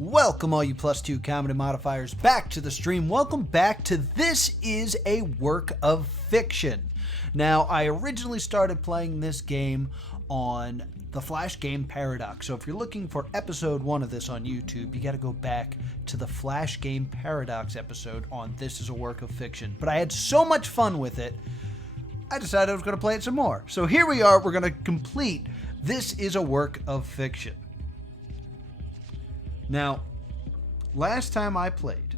Welcome all you plus two comedy modifiers back to the stream. Welcome back to This Is a Work of Fiction. Now, I originally started playing this game on the Flash Game Paradox. So if you're looking for episode 1 of this on YouTube, you got to go back to the Flash Game Paradox episode on This Is a Work of Fiction. But I had so much fun with it, I decided I was going to play it some more. So here we are, we're going to complete This Is a Work of Fiction. Now, last time I played,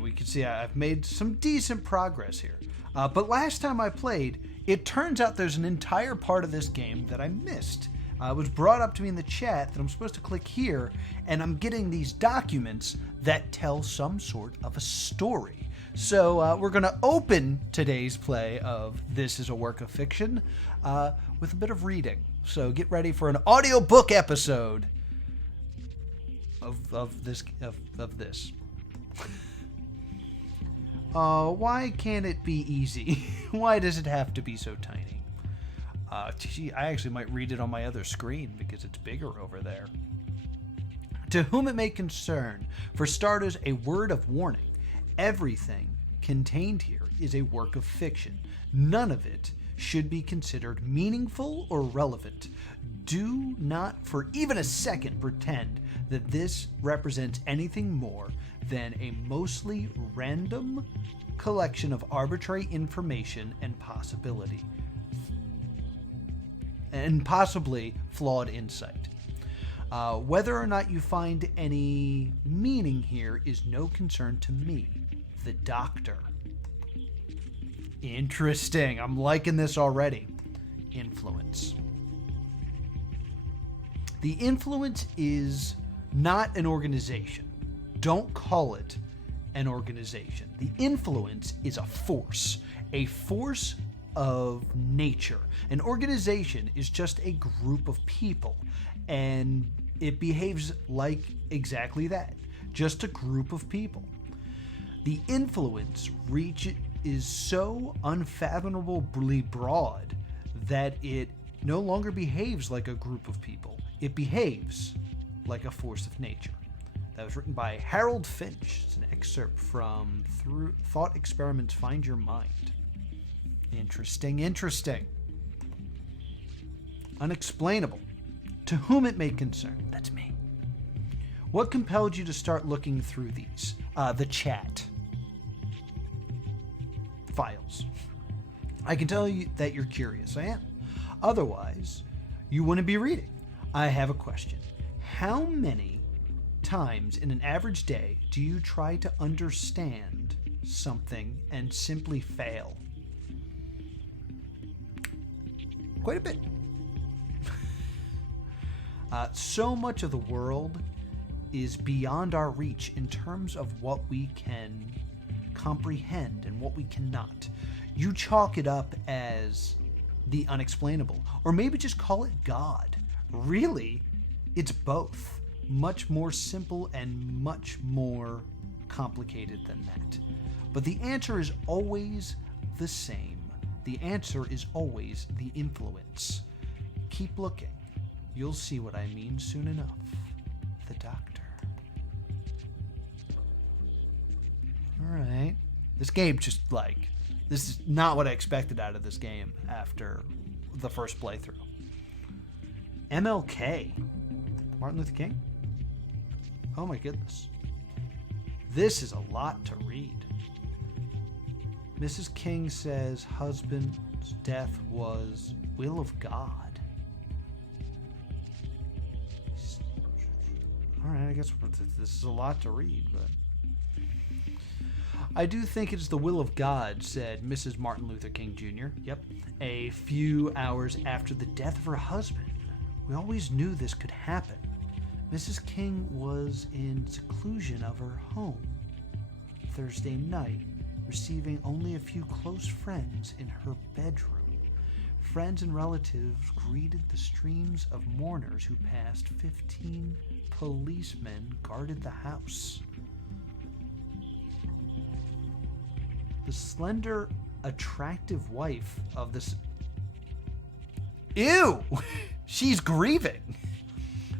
we can see I've made some decent progress here. But last time I played, it turns out there's an entire part of this game that I missed. It was brought up to me in the chat that I'm supposed to click here, and I'm getting these documents that tell some sort of a story. So we're going to open today's play of This Is a Work of Fiction with a bit of reading. So get ready for an audiobook episode of this. Why can't it be easy? Why does it have to be so tiny? Gee, I actually might read it on my other screen because it's bigger over there. To whom it may concern, for starters, a word of warning. Everything contained here is a work of fiction. None of it should be considered meaningful or relevant. Do not for even a second pretend that this represents anything more than a mostly random collection of arbitrary information and possibly flawed insight. Whether or not you find any meaning here is no concern to me, the Doctor. Interesting. I'm liking this already. Influence. The influence is not an organization. Don't call it an organization. The influence is a force of nature. An organization is just a group of people, and it behaves like exactly that, just a group of people. The influence reach is so unfathomably broad that it no longer behaves like a group of people. It behaves like a force of nature. That was written by Harold Finch. It's an excerpt from Through Thought Experiments Find Your Mind. Interesting. Unexplainable. To whom it may concern. That's me. What compelled you to start looking through these? The chat files. I can tell you that you're curious. I am. Otherwise, you wouldn't be reading. I have a question. How many times in an average day do you try to understand something and simply fail? Quite a bit. So much of the world is beyond our reach in terms of what we can comprehend and what we cannot. You chalk it up as the unexplainable, or maybe just call it God. Really, it's both. Much more simple and much more complicated than that. But the answer is always the same. The answer is always the influence. Keep looking. You'll see what I mean soon enough. The Doctor. Alright. This game just this is not what I expected out of this game after the first playthrough. MLK. Martin Luther King? Oh my goodness. This is a lot to read. Mrs. King says husband's death was will of God. Alright, I guess this is a lot to read, but I do think it's the will of God, said Mrs. Martin Luther King Jr. Yep. A few hours after the death of her husband. We always knew this could happen. Mrs. King was in seclusion of her home Thursday night, receiving only a few close friends in her bedroom. Friends and relatives greeted the streams of mourners who passed. 15 policemen guarded the house. The slender, attractive wife of this... Ew! She's grieving.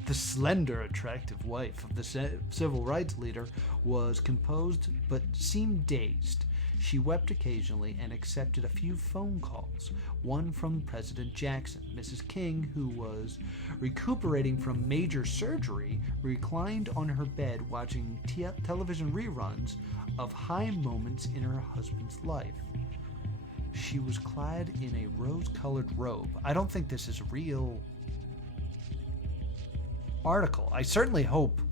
The slender, attractive wife of the civil rights leader was composed but seemed dazed. She wept occasionally and accepted a few phone calls, one from President Jackson. Mrs. King, who was recuperating from major surgery, reclined on her bed watching television reruns of high moments in her husband's life. She was clad in a rose-colored robe. I don't think this is a real article. I certainly hope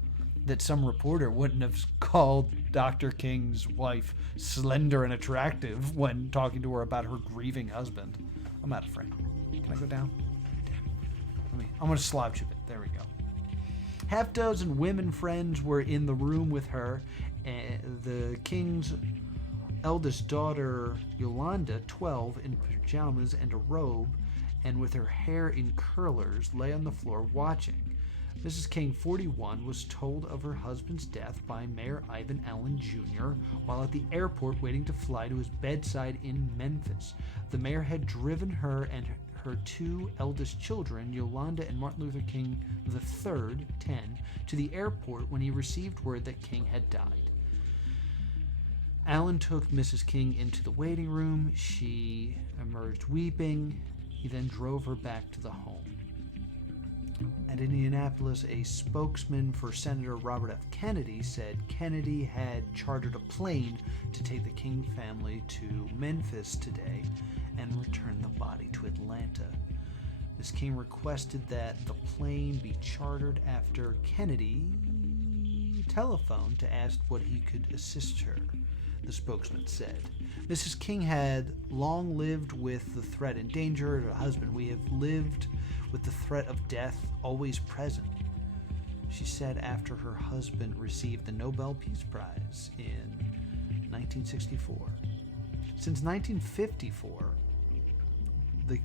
that some reporter wouldn't have called Dr. King's wife slender and attractive when talking to her about her grieving husband. I'm out of frame. Can I go down? Damn. I'm going to slouch a bit. There we go. Half dozen women friends were in the room with her. The king's eldest daughter, Yolanda, 12, in pajamas and a robe, and with her hair in curlers, lay on the floor watching. Mrs. King, 41, was told of her husband's death by Mayor Ivan Allen Jr. while at the airport waiting to fly to his bedside in Memphis. The mayor had driven her and her two eldest children, Yolanda and Martin Luther King III, 10, to the airport when he received word that King had died. Allen took Mrs. King into the waiting room. She emerged weeping. He then drove her back to the home. At Indianapolis, a spokesman for Senator Robert F. Kennedy said Kennedy had chartered a plane to take the King family to Memphis today and return the body to Atlanta. Ms. King requested that the plane be chartered after Kennedy telephoned to ask what he could assist her, the spokesman said. Mrs. King had long lived with the threat and danger of her husband. We have lived with the threat of death always present, she said after her husband received the Nobel Peace Prize in 1964. Since 1954,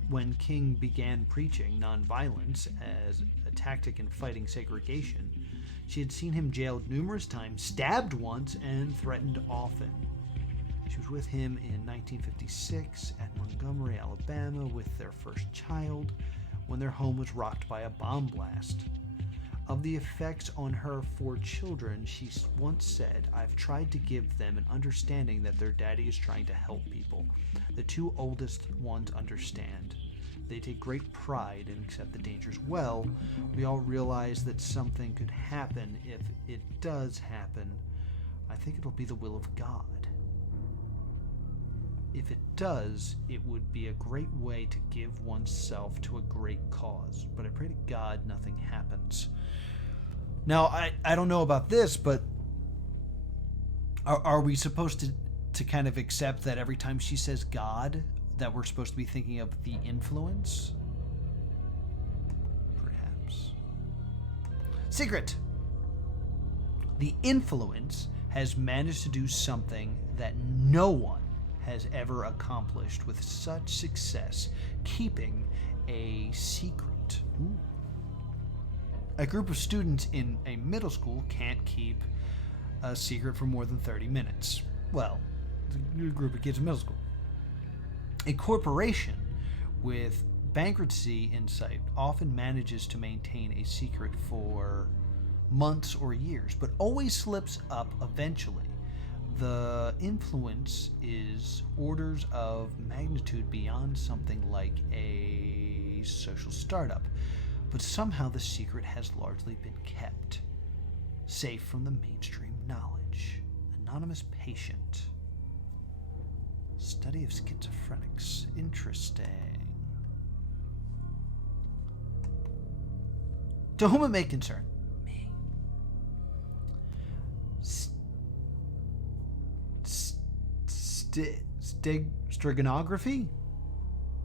when King began preaching nonviolence as a tactic in fighting segregation, she had seen him jailed numerous times, stabbed once, and threatened often. She was with him in 1956 at Montgomery, Alabama, with their first child, when their home was rocked by a bomb blast. Of the effects on her 4 children, she once said, "I've tried to give them an understanding that their daddy is trying to help people. The 2 oldest ones understand. They take great pride and accept the dangers well. We all realize that something could happen. If it does happen, I think it'll be the will of God. If it does, it would be a great way to give oneself to a great cause. But I pray to God nothing happens." Now, I don't know about this, but are we supposed to kind of accept that every time she says God, that we're supposed to be thinking of the influence? Perhaps. Secret! The influence has managed to do something that no one has ever accomplished with such success: keeping a secret. Ooh. A group of students in a middle school can't keep a secret for more than 30 minutes. Well, the group of kids in middle school. A corporation with bankruptcy in sight often manages to maintain a secret for months or years, but always slips up eventually. The influence is orders of magnitude beyond something like a social startup, but somehow the secret has largely been kept, safe from the mainstream knowledge. Anonymous patient. Study of schizophrenics. Interesting. To whom it may concern. Me. Strigonography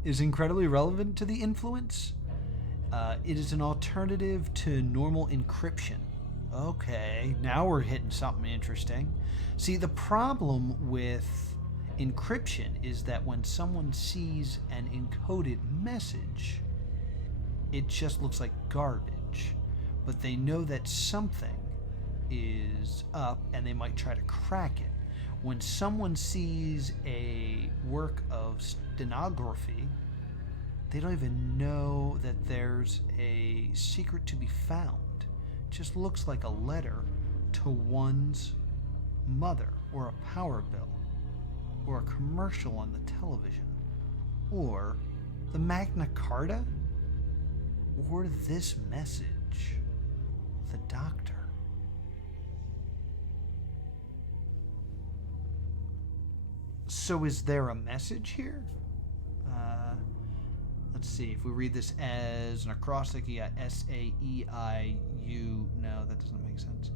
is incredibly relevant to the influence. It is an alternative to normal encryption. Okay, now we're hitting something interesting. See, the problem with encryption is that when someone sees an encoded message, it just looks like garbage. But they know that something is up and they might try to crack it. When someone sees a work of stenography, they don't even know that there's a secret to be found. just looks like a letter to one's mother, or a power bill, or a commercial on the television, or the Magna Carta, or this message, the doctor. So is there a message here? Let's see. If we read this as an acrostic, you got S-A-E-I-U. No, that doesn't make sense.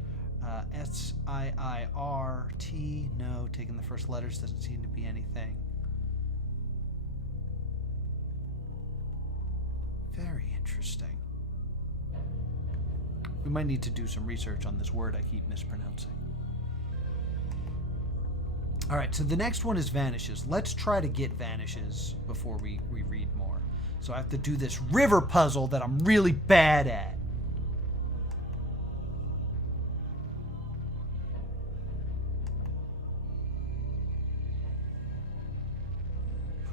S-I-I-R-T. No, taking the first letters doesn't seem to be anything. Very interesting. We might need to do some research on this word I keep mispronouncing. All right, so the next one is vanishes. Let's try to get vanishes before we read more. So I have to do this river puzzle that I'm really bad at.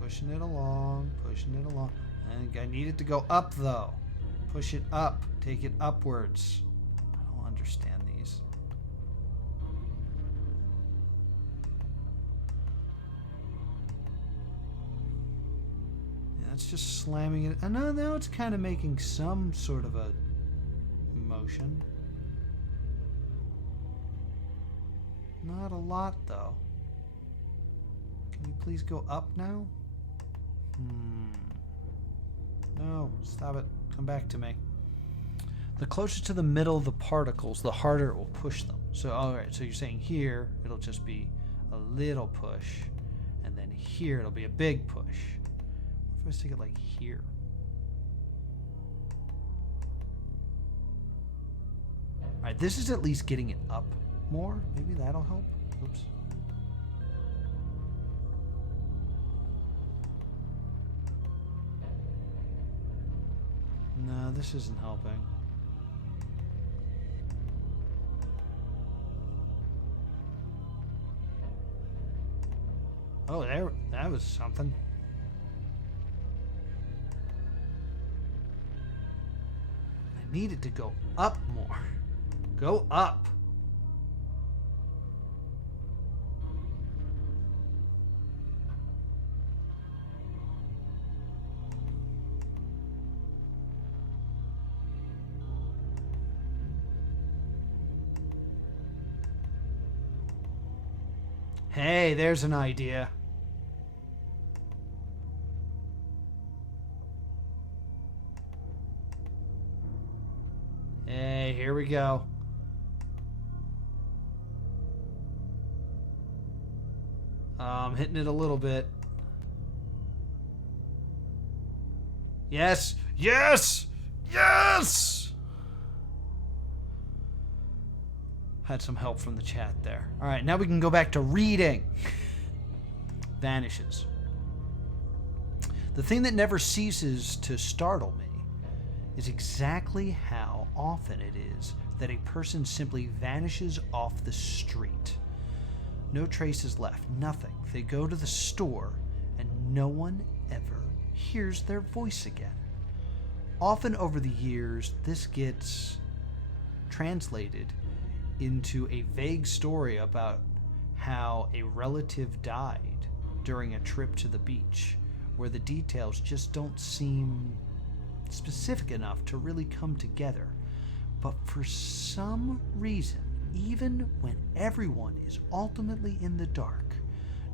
Pushing it along, pushing it along. I need it to go up, though. Push it up. Take it upwards. I don't understand these. Yeah, it's just slamming it. And now it's kind of making some sort of a motion. Not a lot, though. Can you please go up now? No, stop it. Come back to me. The closer to the middle of the particles, the harder it will push them. So, alright, so you're saying here, it'll just be a little push, and then here, it'll be a big push. What if I stick it like here? Alright, this is at least getting it up more. Maybe that'll help. Oops. No, this isn't helping. Oh, that was something. I need it to go up more. Go up. Hey, there's an idea. Hey, here we go. I'm hitting it a little bit. Yes! Yes! Yes! Had some help from the chat there. All right, now we can go back to reading. Vanishes. The thing that never ceases to startle me is exactly how often it is that a person simply vanishes off the street. No trace is left, nothing. They go to the store and no one ever hears their voice again. Often over the years, this gets translated into a vague story about how a relative died during a trip to the beach, where the details just don't seem specific enough to really come together. But for some reason, even when everyone is ultimately in the dark,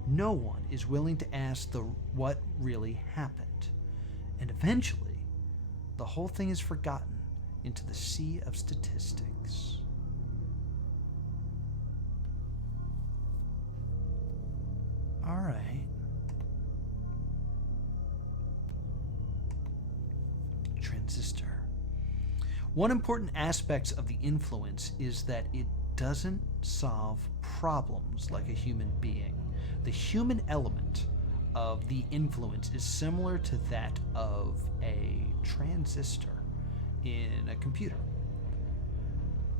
no one is willing to ask what really happened. And eventually, the whole thing is forgotten into the sea of statistics. All right. Transistor. One important aspect of the influence is that it doesn't solve problems like a human being. The human element of the influence is similar to that of a transistor in a computer.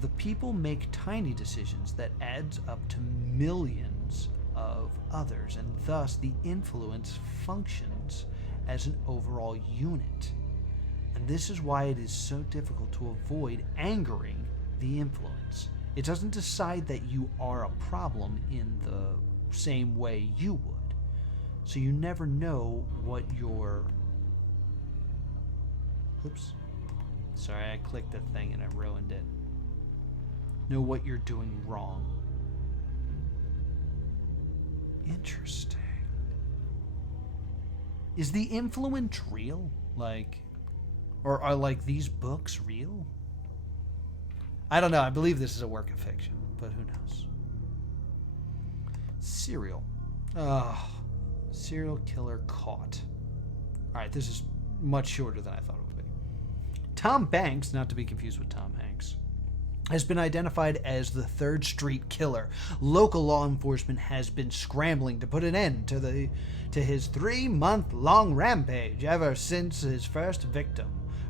The people make tiny decisions that adds up to millions of others, and thus the influence functions as an overall unit. And this is why it is so difficult to avoid angering the influence. It doesn't decide that you are a problem in the same way you would. So you never know what your... Oops. Sorry, I clicked the thing and I ruined it. Know what you're doing wrong. Interesting. Is the influence real? Or are these books real? I don't know. I believe this is a work of fiction, but who knows? Serial. Serial killer caught. Alright, this is much shorter than I thought it would be. Tom Banks, not to be confused with Tom Hanks, has been identified as the 3rd Street Killer. Local law enforcement has been scrambling to put an end to his 3-month-long rampage ever since his first victim,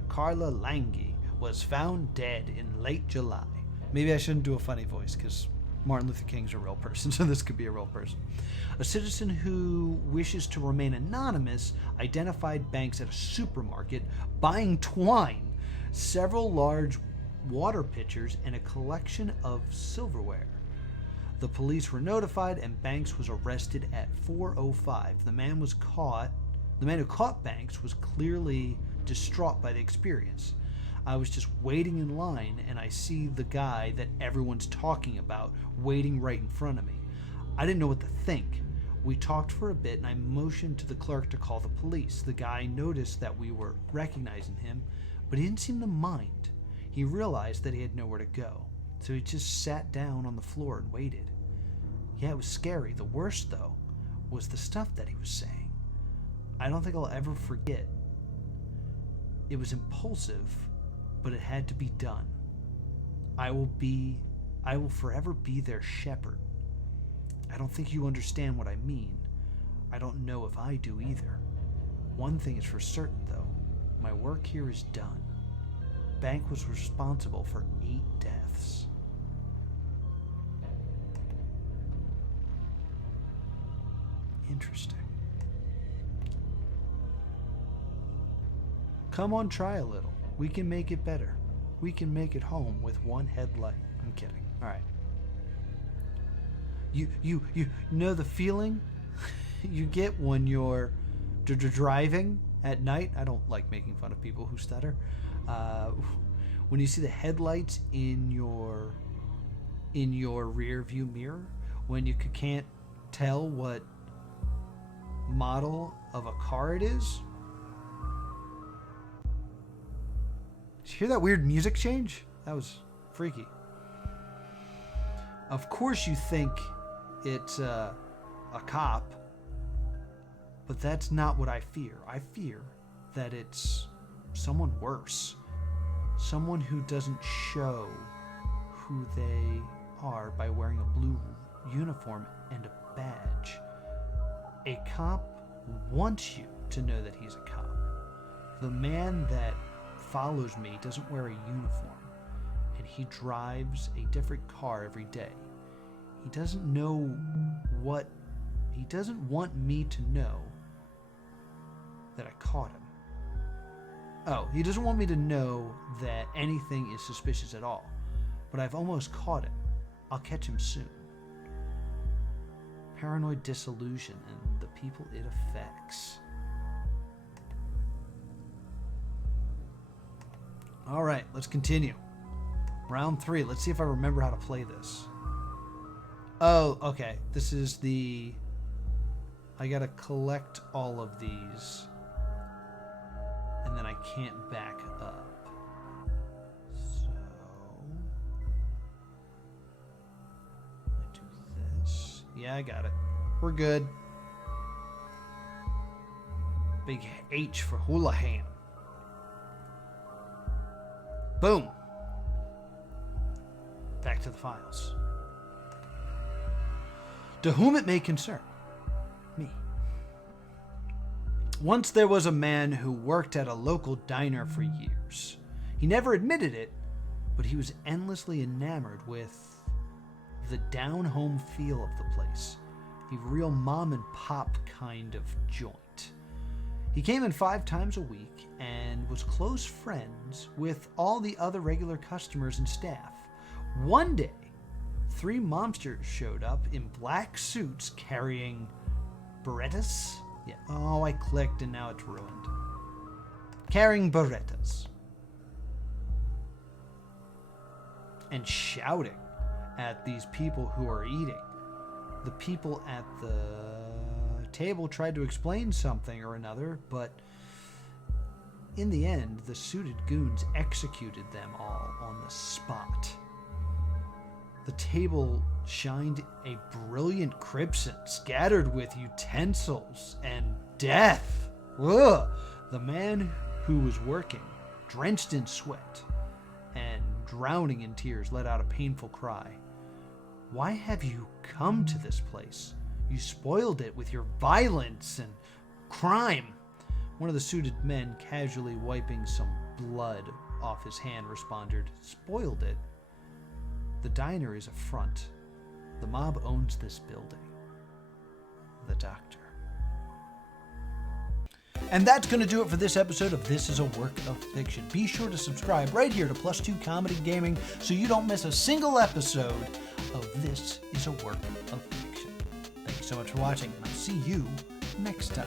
Carla Lange, was found dead in late July. Maybe I shouldn't do a funny voice because Martin Luther King's a real person, so this could be a real person. A citizen who wishes to remain anonymous identified Banks at a supermarket buying twine, several large water pitchers, and a collection of silverware. The police were notified and Banks was arrested at 4:05. The man who caught Banks was clearly distraught by the experience. I was just waiting in line and I see the guy that everyone's talking about waiting right in front of me. I didn't know what to think. We talked for a bit and I motioned to the clerk to call the police. The guy noticed that we were recognizing him, but he didn't seem to mind. He realized that he had nowhere to go, so he just sat down on the floor and waited. Yeah, it was scary. The worst, though, was the stuff that he was saying. I don't think I'll ever forget. It was impulsive, but it had to be done. I will forever be their shepherd. I don't think you understand what I mean. I don't know if I do either. One thing is for certain, though. My work here is done. Bank was responsible for 8 deaths. Interesting. Come on, try a little. We can make it better. We can make it home with one headlight. I'm kidding. All right. You know the feeling you get when you're driving at night? I don't like making fun of people who stutter. When you see the headlights in your rear view mirror, when you can't tell what model of a car it is. Did you hear that weird music change? That was freaky. Of course you think it's a cop, but that's not what I fear. I fear that it's someone worse. Someone who doesn't show who they are by wearing a blue uniform and a badge. A cop wants you to know that he's a cop. The man that follows me doesn't wear a uniform, and he drives a different car every day. He doesn't want me to know that I caught him. Oh, he doesn't want me to know that anything is suspicious at all. But I've almost caught him. I'll catch him soon. Paranoid disillusion and the people it affects. Alright, let's continue. Round 3. Let's see if I remember how to play this. Oh, okay. This is I gotta collect all of these. And then I can't back up. So I do this. Yeah, I got it. We're good. Big H for Houlihan. Boom. Back to the files. To whom it may concern. Me. Once there was a man who worked at a local diner for years. He never admitted it, but he was endlessly enamored with the down-home feel of the place. A real mom-and-pop kind of joint. He came in 5 times a week and was close friends with all the other regular customers and staff. One day, 3 monsters showed up in black suits carrying Berettas? Yeah. Oh, I clicked and now it's ruined. Carrying Berettas. And shouting at these people who are eating. The people at the table tried to explain something or another, but in the end, the suited goons executed them all on the spot. The table shined a brilliant crimson, scattered with utensils and death. Ugh. The man who was working, drenched in sweat and drowning in tears, let out a painful cry. Why have you come to this place? You spoiled it with your violence and crime. One of the suited men, casually wiping some blood off his hand, responded, spoiled it? The diner is a front. The mob owns this building. The doctor. And that's going to do it for this episode of This Is a Work of Fiction. Be sure to subscribe right here to Plus 2 Comedy Gaming so you don't miss a single episode of This Is a Work of Fiction. Thank you so much for watching, and I'll see you next time.